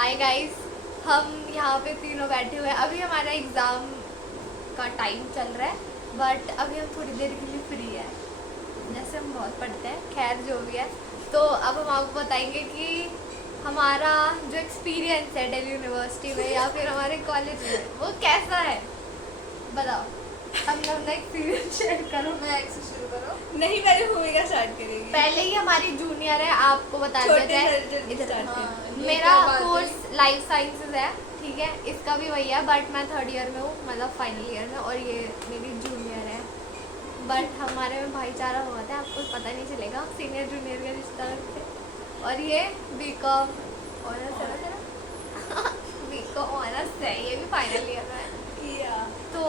Hi guys, हम यहाँ पे तीनों बैठे हुए हैं। अभी हमारा एग्ज़ाम का टाइम चल रहा है, बट अभी हम थोड़ी देर के लिए फ्री है। जैसे हम बहुत पढ़ते हैं, खैर जो भी है। तो अब हम आपको बताएंगे कि हमारा जो एक्सपीरियंस है दिल्ली यूनिवर्सिटी में या फिर हमारे कॉलेज में वो कैसा है। बताओ, अपना एक्सपीरियंस शेयर करो। मैं एक से शुरू करो। नहीं, पहले भूमिका स्टार्ट करेगी। पहले ही हमारी जूनियर है, आपको बता छोटे देते हैं। से इधर start हाँ, ये मेरा क्या बात कोर्स हुई? लाइफ साइंसेज है, ठीक है। इसका भी वही है, बट मैं थर्ड ईयर में हूँ, मतलब फाइनल ईयर में, और ये मेरी जूनियर है। बट हमारे में भाईचारा बहुत है, आपको पता नहीं चलेगा, सीनियर जूनियर का रिश्ता रखते। और ये बीकॉम ऑनर्स है ना, बीकॉम ऑनर्स है, ये भी फाइनल ईयर में है। किया। तो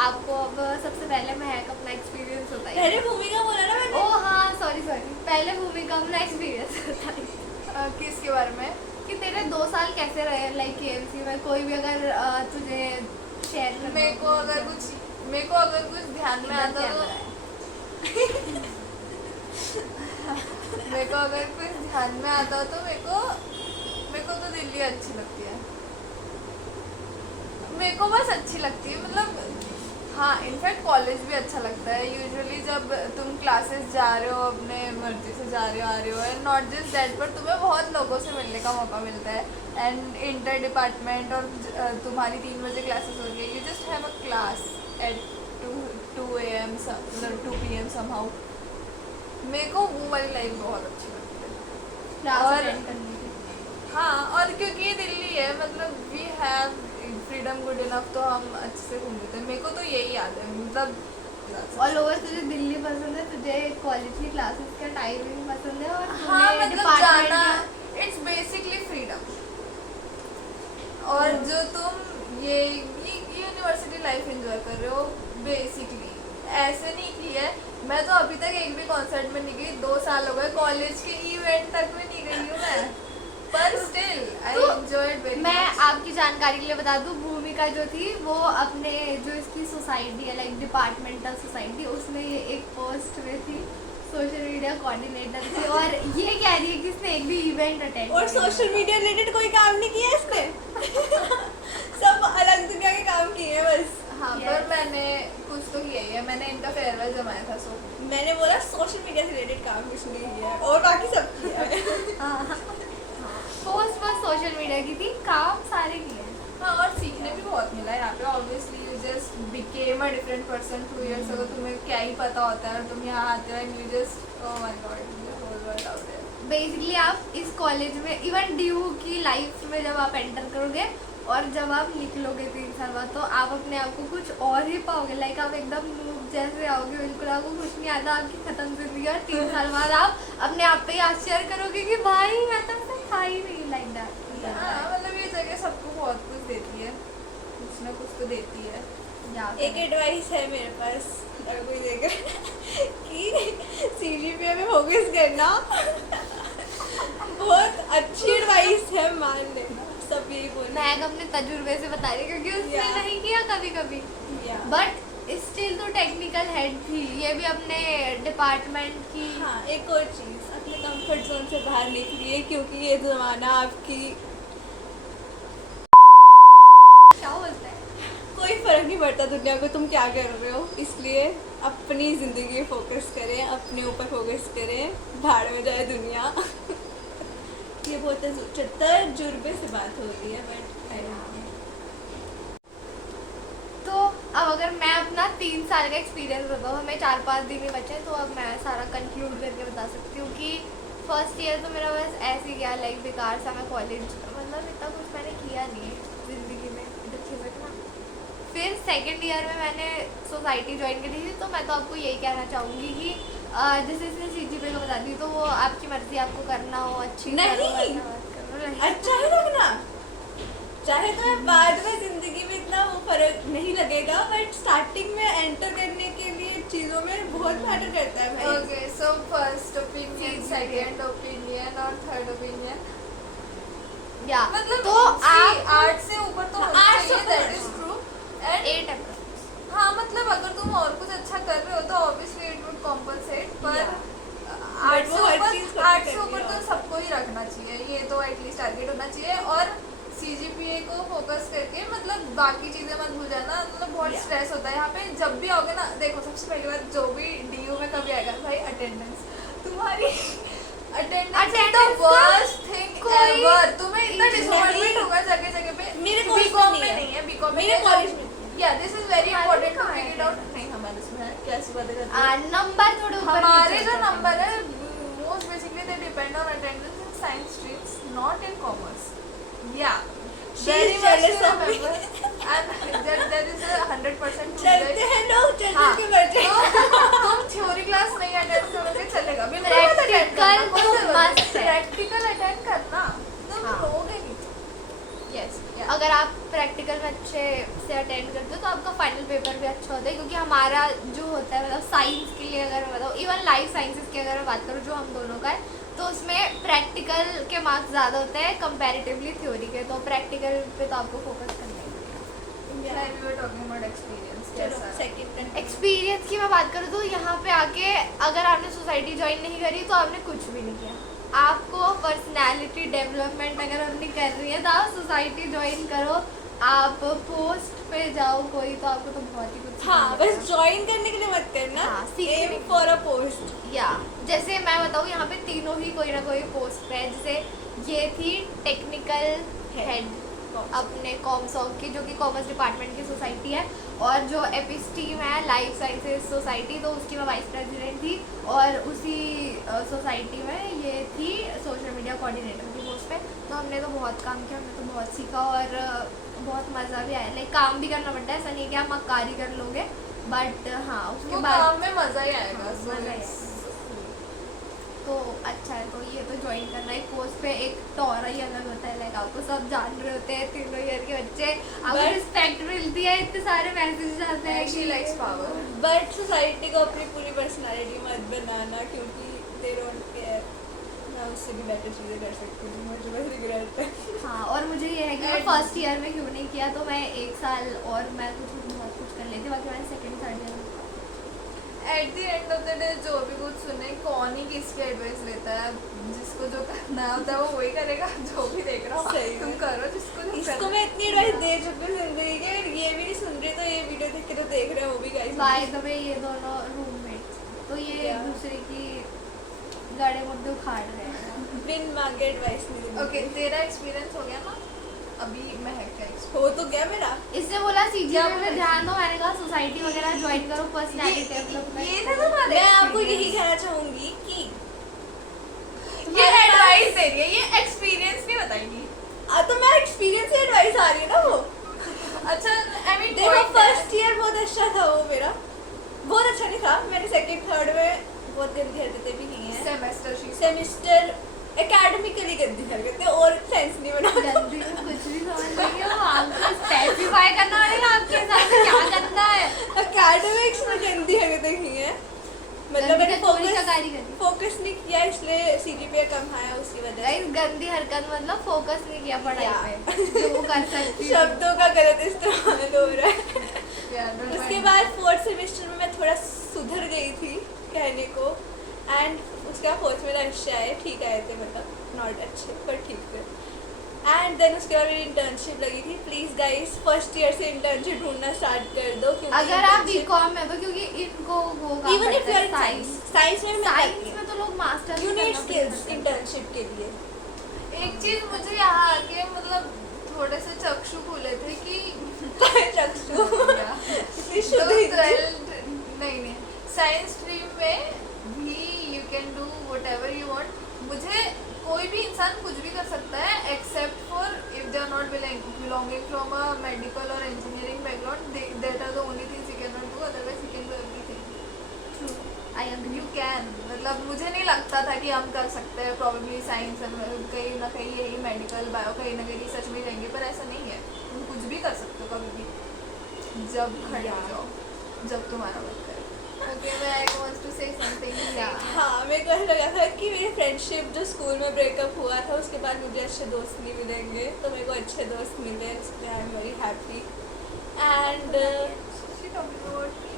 आपको अब सबसे पहले महक अपना एक्सपीरियंस बताइए। पहले भूमिका बोला ना मैंने। ओ हाँ, सॉरी, पहले भूमिका अपना एक्सपीरियंस बताइए किसके बारे में? कि तेरे 2 साल कैसे रहे, लाइक केएमसी में। कोई भी अगर तुझे शेयर करना मेरे हो को तो अगर कुछ ध्यान में आता तो मेरे को तो दिल्ली अच्छी लगती है। मेरे को बस अच्छी लगती है, मतलब हाँ, इनफैक्ट कॉलेज भी अच्छा लगता है। यूजुअली जब तुम क्लासेस जा रहे हो, अपने मर्जी से जा रहे हो, आ रहे हो, एंड नॉट जस्ट दैट, पर तुम्हें बहुत लोगों से मिलने का मौका मिलता है। एंड इंटर डिपार्टमेंट, और तुम्हारी 3 बजे क्लासेस हो रही है, you just have a class at 2 AM, मतलब 2 PM समहाउ। मेरे को वो वाली लाइफ बहुत अच्छी लगती है। क्लास और- अटेंड करने की। हाँ, और क्योंकि ये दिल्ली है, मतलब we have freedom good enough, तो हम अच्छे से घूम लेते हैं। मेरे को तो यही याद है, मतलब ऑल ओवर तुझे दिल्ली पसंद है, तुझे कॉलेज की क्लासेस का टाइमिंग पसंद है, और हाँ, तुम्हें मतलब डिपार्टमेंट जाना, का इट्स बेसिकली फ्रीडम। और जो तुम ये यूनिवर्सिटी लाइफ एंजॉय कर रहे हो, बेसिकली ऐसे नहीं की है। मैं तो अभी तक एक भी कॉन्सर्ट में नहीं गई, 2 साल हो गए, कॉलेज के इवेंट तक में नहीं गई हूँ मैं, पर स्टिल आई तो एंजॉयड वेरी मैं मच। आपकी जानकारी के लिए बता दूं, भूमिका जो थी वो अपने जो इसकी सोसाइटी है, लाइक डिपार्टमेंटल सोसाइटी, उसमें ये एक पोस्ट में थी, सोशल मीडिया कोऑर्डिनेटर थी। और ये कह रही है कि इसने एक भी इवेंट अटेंड और सोशल मीडिया रिलेटेड कोई काम नहीं किया इसने। सब अलग दुनिया के काम किए हैं बस। हाँ, Yes. पर मैंने कुछ तो किया ही है। मैंने इनका फेयरवेल जमाया था, सो मैंने बोला सोशल मीडिया से रिलेटेड काम कुछ नहीं किया है, और बाकी सब किया है। पोस्ट बस सोशल मीडिया की थी, काम सारे किए हैं। हाँ, और सीखने भी बहुत मिला है यहाँ पे। Obviously you just became a different person 2 years ago। तुम्हें क्या ही पता होता है, और तुम यहाँ आते हो and you just oh my god, whole world out there. Basically आप इस कॉलेज में, इवन ड्यू की लाइफ में जब आप एंटर करोगे और जब आप निकलोगे 3 साल बाद, तो आप अपने आप को कुछ और ही पाओगे। लाइक आप एकदम नूब जैसे आओगे, बिल्कुल आपको कुछ नहीं आता, आपकी खत्म जिंदगी। और 3 साल बाद आप अपने आप पे ही आश्चर्य करोगे कि भाई मैं तो ऐसा था ही नहीं, लाइक दैट। हाँ, मतलब ये जगह सबको बहुत कुछ देती है, कुछ ना कुछ तो देती है। एक एडवाइस है मेरे पास, अगर कोई देख रहा है, कि सीजीपीए में फोकस करना। बहुत अच्छी एडवाइस है, मान लेना, सब यही बोल मैं अपने तजुर्बे से बता रही हूँ, क्योंकि उसने Yeah. नहीं किया कभी कभी, बट स्टिल तो टेक्निकल हेड थी, ये भी अपने डिपार्टमेंट की। हाँ, एक और चीज़, अपने कंफर्ट जोन से बाहर निकलिए, क्योंकि ये ज़माना आपकी क्या बोलता है, कोई फ़र्क नहीं पड़ता दुनिया को तुम क्या कर रहे हो। इसलिए अपनी ज़िंदगी फोकस करें, अपने ऊपर फोकस करें, भाड़ में जाए दुनिया। ये बहुत तजुर्बे से बात हो रही है, बट तो अब अगर मैं अपना 3 साल का एक्सपीरियंस बताऊँ, हमें 4-5 दिन ही बचे हैं, तो अब मैं सारा कंक्लूड करके बता सकती हूँ कि फर्स्ट ईयर तो मेरा बस ऐसे ही गया, लाइक बेकार सा। मैं कॉलेज मतलब इतना कुछ मैंने किया नहीं है ज़िंदगी में, इधर छिपकना। फिर सेकेंड ईयर में मैंने सोसाइटी ज्वाइन करी थी, तो मैं तो आपको यही कहना चाहूँगी कि जैसे इसने सीजीपीए का बता दी, तो वो आपकी मर्ज़ी, आपको करना हो अच्छी नहीं। करो, वरना मत करो, नहीं। अच्छा ही लगना चाहे तो बाद में ज़िंदगी में इतना वो फर्क नहीं लगेगा, बट स्टार्टिंग में एंटर करने के लिए चीज़ों में बहुत मैटर करता है भाई। Okay, so first opinion, CGPA. Second opinion और थर्ड ओपिनियन। या मतलब तो आप 8 से ऊपर तो होना आठ से चाहिए, ऊपर दैट इज ट्रू। एंड 8 है। हाँ, मतलब अगर तुम और कुछ अच्छा कर रहे हो तो ऑब्वियसली इट वुड कॉम्पनसेट, पर आर्ट्स वो हर चीज़ को आर्ट्स के करती ऊपर है। तो सबको ही रखना चाहिए, ये तो एटलीस्ट टारगेट होना चाहिए। और CGPA को फोकस करके मतलब बाकी चीज़ें मत भूल जाना, मतलब बहुत Yeah. स्ट्रेस होता है यहाँ पे जब भी आओगे ना। देखो सबसे पहली बात, जो भी DU में कभी आएगा भाई, अटेंडेंस तुम्हारी अटेंडेंस इज द Attendance का वर्स्ट थिंग कोई एवर। तुम्हें इतना नहीं। डिसअपॉइंटमेंट होगा जगह जगह पे। मेरे कॉलेज बीकॉम में में नहीं नहीं है, बीकॉम में मेरे कॉलेज में या दिस इज वेरी हमारे इंपॉर्टेंट टू कहाँ फिगर इट है? आउट। नहीं हमारे इसमें है, कैसी बातें करते हो? नंबर थोड़े ऊपर हमारे नीचे जो होते हैं। नंबर है most basically they depend on attendance in science streams, not in commerce. या She is jealous of me. and there is a 100% चलते हैं लोग, हाँ, चलते के बच्चे। तो तुम थ्योरी क्लास नहीं अटेंड करोगे चलेगा, Practical तो must है। प्रैक्टिकल अटेंड करना, तुम हाँ। रोगे नहीं। यस अगर आप प्रैक्टिकल में अच्छे से अटेंड करते हो तो आपका फाइनल पेपर भी अच्छा होता है, क्योंकि हमारा जो होता है मतलब साइंस के लिए अगर मैं बताऊँ, इवन लाइफ साइंसेस की अगर मैं बात करूँ जो हम दोनों का है, तो उसमें प्रैक्टिकल के मार्क्स ज़्यादा होते हैं कंपैरेटिवली थ्योरी के, तो प्रैक्टिकल पे तो आपको फोकस करना ही पड़ेगा। we were talking about experience चलो कैसा है? सेकंड एक्सपीरियंस की मैं बात करूँ तो यहाँ पे आके अगर आपने सोसाइटी ज्वाइन नहीं करी तो आपने कुछ भी नहीं किया। आपको पर्सनालिटी डेवलपमेंट अगर अपनी करनी है तो आप सोसाइटी ज्वाइन करो, आप पोस्ट पे जाओ कोई, तो आपको तो बहुत ही कुछ हाँ, सीखने बस मिलेगा। ज्वाइन करने के लिए मत करना, हाँ, सीखने एम के लिए। For a post. या जैसे मैं बताऊँ यहाँ पे तीनों ही कोई ना कोई पोस्ट पे है। जैसे ये थी टेक्निकल हेड अपने कॉमसॉक की, जो कि कॉमर्स डिपार्टमेंट की सोसाइटी है, और जो एपिस्टीम है लाइफ साइंसेज सोसाइटी, तो उसकी मैं वाइस प्रेसिडेंट थी, और उसी सोसाइटी में ये थी सोशल मीडिया कोऑर्डिनेटर की पोस्ट पे। तो हमने तो बहुत काम किया, हमने तो बहुत सीखा और बहुत मज़ा भी आया। लाइक काम भी करना पड़ता है, ऐसा नहीं है कि आप मक्कारी कर लोगे, बट हाँ उसके वो बाद काम में मजा ही आएगा। हाँ, so मज़ा it's- तो अच्छा है। तो ये तो ज्वाइन करना एक पोस्ट पे एक टॉरा ही अलग होता है। लाइक आपको सब जान रहे होते हैं, तीनों ईयर के बच्चे, आपको But- रिस्पेक्ट मिलती है, इतने सारे मैसेज आते हैं She likes power. But society को अपनी पूरी पर्सनालिटी मत बनाना, क्योंकि दे डोंट केयर। मैं उससे भी बेटर चीज़ें कर सकती हूँ, मुझे बस रिग्रेट है। हाँ, और मुझे ये है कि मैं फर्स्ट ईयर में क्यों नहीं किया, तो मैं एक साल और मैं बहुत कुछ कर लेती, बाकी मैंने सेकेंड थर्ड ईयर में at the end of the day जो भी कुछ सुने, कौन ही किसकी एडवाइस लेता है? जिसको जो करना होता है वो वही करेगा। जो भी देख रहा सही हो तुम है। करो, जिसको जो इसको करना मैं इतनी एडवाइस दे चुकी हूँ जिंदगी के, ये भी नहीं सुन रही, तो ये वीडियो देख के तो देख रहे हो वो भी गाइस। बाय द वे ये दोनों रूममेट्स, तो ये एक Yeah. दूसरे की गड़े मुद्दे उखाड़ रहे हैं। बिन मांगे एडवाइस नहीं देनी। ओके, तेरा एक्सपीरियंस हो गया ना? अभी महक का experience। हो तो गया मेरा। इसने बोला सीजीपीए क्या में ध्यान दो, मैंने कहा सोसाइटी वगैरह ज्वाइन करो, पर्सनैलिटी डेवलपमेंट। ये था तुम्हारा मैं आपको यही experience? कहना चाहूंगी कि ये एडवाइस दे रही है, ये एक्सपीरियंस नहीं बताएगी। तो मैं एक्सपीरियंस से एडवाइस आ रही है ना वो। अच्छा, आई मीन देखो फर्स्ट ईयर बहुत अच्छा था वो मेरा, बहुत अच्छा नहीं था। मैंने सेकंड थर्ड में बहुत गंदी हरकतें भी की हैं। सेमेस्टर सेमेस्टर एकेडमिकली गंदी हरकतें, और सेंस नहीं बना। गंदी में कुछ भी समझ नहीं है, वो आपको स्पेसिफाई करना पड़ेगा आपके साथ में क्या गंदा है। एकेडमिक्स में गंदी हरकतें की हैं, मतलब मैंने गंदी का थोड़ी सा फोकस कारी करी। फोकस नहीं किया, इसलिए सीजीपीए कम आया उसकी वजह से। गाइस, गंदी हरकत मतलब फोकस नहीं किया पढ़ाई पे, जो वो कर सकती हूँ। शब्दों का गलत इस्तेमाल हो रहा है। उसके बाद फोर्थ सेमेस्टर में मैं थोड़ा सुधर गई थी कहने को, एंड उसके बाद फोर्थ में अच्छे आए, ठीक आए थे, मतलब नॉट अच्छे पर ठीक थे। एंड देन उसके बाद मेरी इंटर्नशिप लगी थी। प्लीज़ गाइस फर्स्ट ईयर से इंटर्नशिप ढूंढना स्टार्ट कर दो, क्योंकि अगर आप बीकॉम में हो तो, क्योंकि इनको वो काम इवन इफ करते यू हैं आर साइंस, साइंस में साइंस में तो लोग masters you need skills internship के लिए। एक चीज मुझे यहाँ आके मतलब थोड़े से चक्षु खुले थे कि चक्षु इतनी तो शुद्ध हिंदी। 12 नहीं साइंस स्ट्रीम में भी you can do whatever you want. मुझे कोई भी इंसान कुछ भी कर सकता है except for if they are not belonging from a medical or engineering background, that are the only things you can not do, otherwise you can do everything. I agree. You can, मतलब मुझे नहीं लगता था कि हम कर सकते हैं प्रॉब्लली साइंस, कहीं ना कहीं यही मेडिकल बायो कहीं ना कहीं सच में रहेंगे, पर ऐसा नहीं है। तुम कुछ भी कर सकते हो कभी भी, जब खड़े हो जाओ, जब तुम्हारा मन करे। ओके, मैं वांट्स टू से समथिंग। हाँ, मेरे को ऐसा लगा था कि मेरी फ्रेंडशिप जो स्कूल में ब्रेकअप हुआ था उसके बाद मुझे अच्छे दोस्त नहीं मिलेंगे, तो मेरे को अच्छे दोस्त मिले, इसलिए I am very happy. And She talking about me.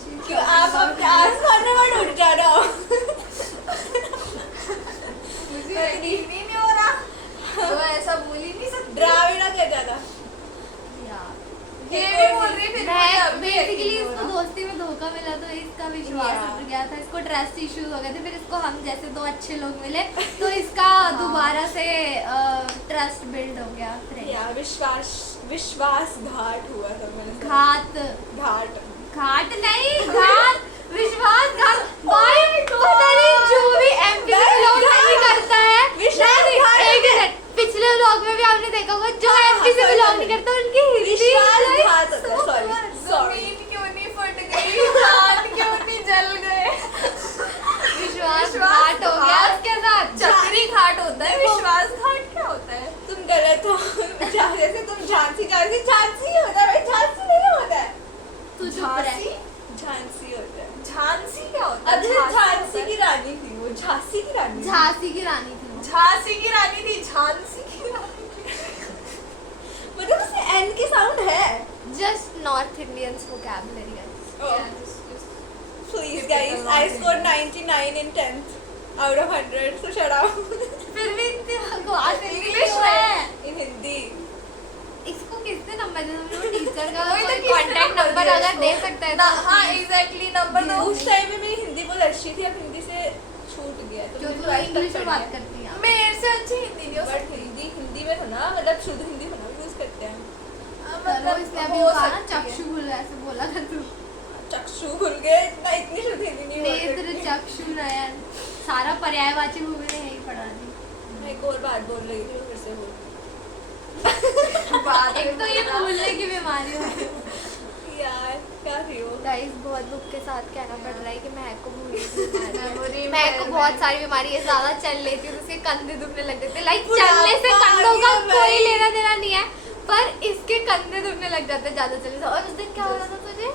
She क्यों आप अपने आसमान में मत उड़ जा रहे हो। मुझे यकीन ही नहीं हो रहा, तो ऐसा बोल ही नहीं सकती। ड्रामे ना कर ज्यादा। ये भी बोल रही फिर मुझे अब भी बेसिकली यकीन नहीं हो इसको रहा। दोस्ती में धोखा मिला तो इसका विश्वास Yeah. उठ गया था, इसको ट्रस्ट इश्यूज हो गए थे, फिर इसको हम जैसे दो अच्छे लोग मिले तो इसका दोबारा से ट्रस्ट बिल्ड हो गया फ्रेंड। या विश्वासघात हुआ था मैंने सुना। घात घाट नहीं, घात विश्वासघात। भाई पता नहीं जो भी एमपी से बिलोंग नहीं करता है, विश्वासघात एक मिनट, पिछले व्लॉग में भी आपने देखा होगा जो एमपी से बिलोंग नहीं करता उनकी हिंदी विश्वासघात होता है, सॉरी जमीन क्यों नहीं फट गई, हाथ क्यों नहीं जल गए। विश्वासघात हो गया उसके साथ। चक्री घाट होता है, विश्वास घाट क्या होता है? तुम गलत हो। जैसे तुम झांसी झांसी होता है भाई, झांसी नहीं होता है। तू चुप रह। झांसी होता है। झांसी क्या होता है? अब जैसे झांसी की रानी थी वो, झांसी की रानी। झांसी की रानी थी वो। झांसी की रानी थी, झांसी की रानी थी। मतलब उसमें एन की साउंड है। Just North Indians vocabulary guys. Please guys, I scored 99 in 10th out of 100. So shut up. फिर भी इतनी बकवास English है। In हिंदी। इसको किसने नंबर दिया? तुम लोग टीचर का वही तो कोई किसने कांटेक्ट number नंबर दिया अगर इसको? दे सकता है ना, तो हाँ एग्जैक्टली नंबर दो। उस टाइम में मेरी हिंदी बहुत अच्छी थी, अब हिंदी से छूट गया तो क्यों मुझे तू आज तक इंग्लिश में पढ़ना बात है। करती है? मेरे से अच्छी हिंदी नहीं हो बट सकती। हिंदी में होना मतलब शुद्ध हिंदी होना यूज करते हैं। चलो इसने अभी हो कहा ना सकती है। चक्षु खुल ऐसे बोला था तू। चक्षु खुल गए, इतनी शुद्ध हिंदी नहीं बोल नेत्र सकती। चक्षु नयन सारा पर्यायवाची भूमि ने यही पढ़ा दी। मैं एक और बात बोल रही थी, फिर से बोल। एक तो ये भूलने की बीमारी हो यार क्या थी वो? गाइस बहुत दुख के साथ कहना पड़ रहा है कि महक को भूलने की बीमारी है। Memory महक को में- बहुत सारी बीमारी है, ज्यादा चल लेती है तो उसके कंधे दुखने लग जाते हैं। लाइक बुढ़ापा चलने से आ कंधों का गया कोई भाई। लेना देना नहीं है, पर इसके कंधे दुखने लग जाते हैं ज्यादा चलने से। और उस दिन क्या हो रहा था तुझे?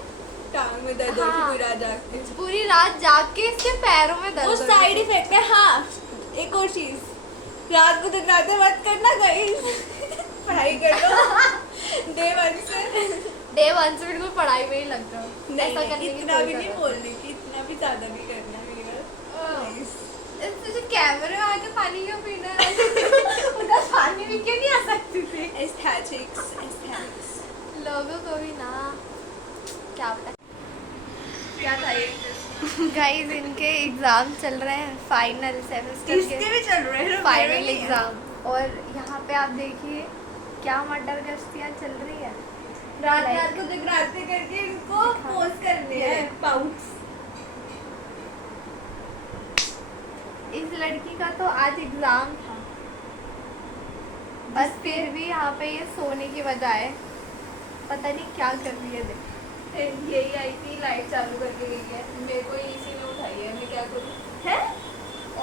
टांग में दर्द होती हाँ। पूरी रात जागते। पूरी रात जाग के इसके पैरों में दर्द वो हो रही साइड थी। इफेक्ट है। हाँ एक और चीज, रात को जगराते मत करना गाइस। पढ़ाई कर लो डे 1 से। डे 1 से बिल्कुल पढ़ाई में ही लग जाओ। नहीं ऐसा करने की इतना कोई भी नहीं जरूरत बोल रही कि इतना भी ज्यादा नहीं करना है Nice. नहीं। तुझे कैमरे में आके पानी क्यों पीना है? उधर पानी भी क्यों नहीं आ सकती थी? Aesthetics, aesthetics. लोगों को भी ना क्या पता। क्या था ये? गाइस इनके एग्जाम चल रहे हैं, फाइनल सेमेस्टर इसके के भी चल रहे हैं फाइनल एग्जाम। और यहाँ पे आप देखिए क्या मर्डर गश्तियाँ चल रही है। रात रात को जगराते करके इनको पोस्ट करने हैं पाउच। इस लड़की का तो आज एग्जाम था, बस फिर भी यहाँ पे ये सोने की बजाय पता नहीं क्या कर रही है। देख यही आई थी, लाइट चालू करके गई है। मेरे को इसी ने उठाई है, मैं क्या करूँ? है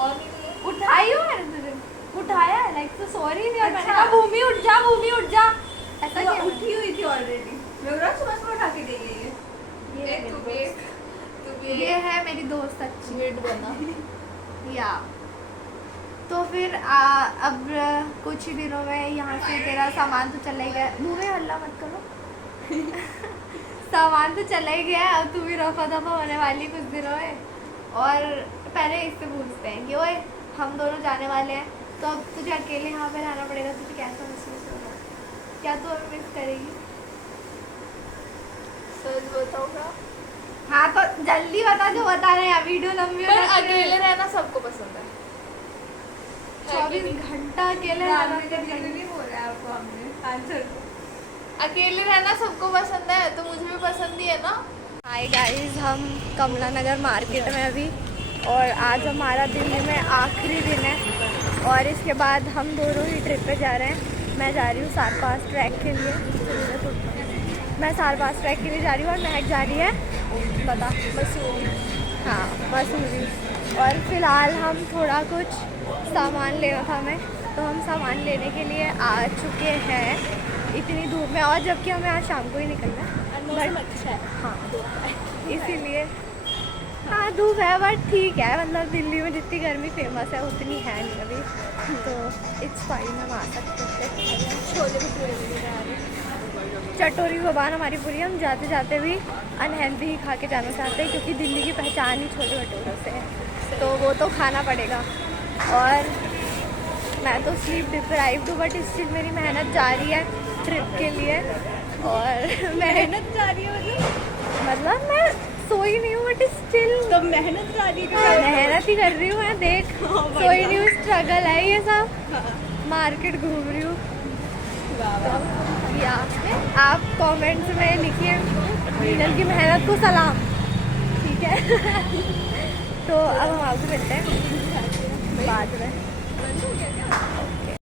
और नहीं तो उठाई हो मैंने तुझे? उठाया है लाइक तो सॉरी नहीं। और मैंने अच्छा। कहा भूमि उठ जा, भूमि उठ जा, ऐसा वो क्या? उठी हुई थी ऑलरेडी। मैं बोला सुबह सुबह उठा के गई है ये। ये तू मेरी भी दोस्त- तू भी ये है मेरी दोस्त अच्छी। वेट बना। या तो फिर अब कुछ ही दिनों में यहाँ से तेरा सामान तो चला ही गया। मुँह में हल्ला मत करो। सामान तो चला ही गया, अब तू भी रफा दफा होने वाली कुछ दिनों में। और पहले इससे पूछते हैं कि ओए हम दोनों जाने वाले हैं तो अब तुझे अकेले यहाँ पे रहना पड़ेगा, तुझे कैसा महसूस होगा? क्या तू हमें मिस करेगी? सच बताऊंगा, हाँ तो जल्दी बता, जो बता रहे हैं वीडियो लंबी पर अकेले रहना सबको पसंद है। 24 घंटा अकेले रहना तो नहीं बोल रहा है आपको हमने आंसर। अकेले रहना सबको पसंद है तो मुझे भी पसंद ही है ना। हाय गाइस, हम कमला नगर मार्केट में अभी, और आज हमारा दिल्ली में आखिरी दिन है और इसके बाद हम दोनों ही ट्रिप पे जा रहे हैं। मैं जा रही हूँ सार पास ट्रैक के लिए, मैं सार पास ट्रैक के लिए जा रही हूँ और महक जा रही है बता मसूरी। हाँ मसूरी। और फिलहाल हम थोड़ा कुछ सामान लेना था हमें, तो हम सामान लेने के लिए आ चुके हैं इतनी धूप में, और जबकि हमें आज शाम को ही निकलना है। मौसम अच्छा है। हाँ इसीलिए हाँ धूप है बट ठीक है, मतलब दिल्ली में जितनी गर्मी फेमस है उतनी है नहीं अभी, तो इट्स फाइन, हम आ सकते हैं। छोले भटूरे लेके जा रहे हैं। चटोरी ज़ुबान हमारी पूरी, हम जाते जाते भी अनहेल्दी ही खा के जाना चाहते हैं क्योंकि दिल्ली की पहचान ही छोले भटूरों से है, तो वो तो खाना पड़ेगा। और मैं तो स्लीप डिप्राइव्ड हूँ, बट स्टिल मेरी मेहनत जारी है ट्रिप के लिए। और मेहनत जा रही है मतलब मैं सोई नहीं हूँ, बट स्टिल तो मेहनत जा रही मेहनत ही कर रही हूँ मैं, देख हाँ, सोई नहीं हूँ, स्ट्रगल है ये सब, हाँ, मार्केट घूम रही हूँ। वाह वाह। या आप कमेंट्स में लिखिए मीनल की मेहनत को सलाम, ठीक है। तो अब हम आपको मिलते हैं बाद में। ओके।